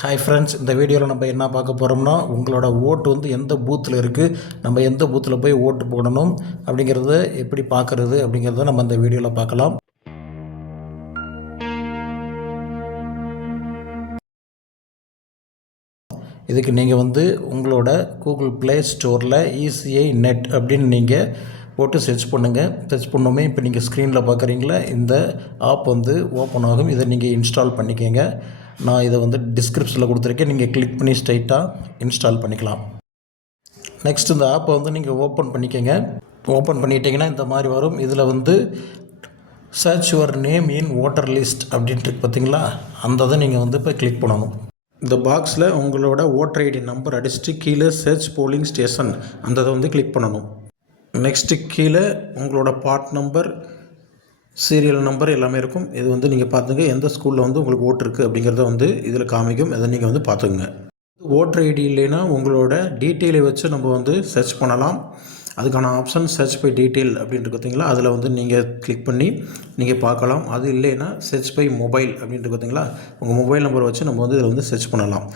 Hi friends, இந்த வீடியோவில் நம்ம என்ன பார்க்க போகிறோம்னா, உங்களோட ஓட்டு வந்து எந்த பூத்தில் இருக்குது, நம்ம எந்த பூத்தில் போய் ஓட்டு போடணும் அப்படிங்கிறத எப்படி பார்க்குறது அப்படிங்கிறத நம்ம இந்த வீடியோவில் பார்க்கலாம். இதுக்கு நீங்கள் வந்து உங்களோட கூகுள் ப்ளே ஸ்டோரில் இசிஐ நெட் அப்படின்னு நீங்கள் போட்டு சர்ச் பண்ணுங்கள். சர்ச் பண்ணோமே இப்போ நீங்கள் ஸ்க்ரீனில் பார்க்குறீங்களா, இந்த ஆப் வந்து ஓப்பன் ஆகும். இதை நீங்கள் இன்ஸ்டால் பண்ணிக்கோங்க. நான் இதை வந்து டிஸ்கிரிப்ஷனில் கொடுத்துருக்கேன், நீங்கள் கிளிக் பண்ணி ஸ்ட்ரைட்டாக இன்ஸ்டால் பண்ணிக்கலாம். நெக்ஸ்ட் இந்த ஆப்பை வந்து நீங்கள் ஓப்பன் பண்ணிக்கோங்க. ஓப்பன் பண்ணிட்டீங்கன்னா இந்த மாதிரி வரும். இதில் வந்து search your name in voter list அப்படின்ட்டு பார்த்தீங்களா, அந்த இதை நீங்கள் வந்து இப்போ கிளிக் பண்ணணும். இந்த பாக்ஸில் உங்களோட ஓட்டர் ஐடி நம்பர் அடிச்சுட்டு கீழே சர்ச் போலிங் ஸ்டேஷன் அந்த இதை வந்து கிளிக் பண்ணணும். நெக்ஸ்ட்டு கீழே உங்களோட பார்ட் நம்பர், சீரியல் நம்பர் எல்லாமே இருக்கும். இது வந்து நீங்கள் பார்த்துங்க, எந்த ஸ்கூலில் வந்து உங்களுக்கு ஓட்டு இருக்குது அப்படிங்கிறத வந்து இதில் காமிக்கும். அதை நீங்கள் வந்து பார்த்துக்குங்க. ஓட்டர் ஐடி இல்லைன்னா உங்களோட டீட்டெயிலை வச்சு நம்ம வந்து சர்ச் பண்ணலாம். அதுக்கான ஆப்ஷன் சர்ச் பை டீட்டெயில் அப்படின்ட்டு பார்த்தீங்களா, அதில் வந்து நீங்கள் கிளிக் பண்ணி நீங்கள் பார்க்கலாம். அது இல்லைன்னா சர்ச் பை மொபைல் அப்படின்ட்டு பார்த்தீங்களா, உங்கள் மொபைல் நம்பரை வச்சு நம்ம வந்து இதில் வந்து சர்ச் பண்ணலாம்.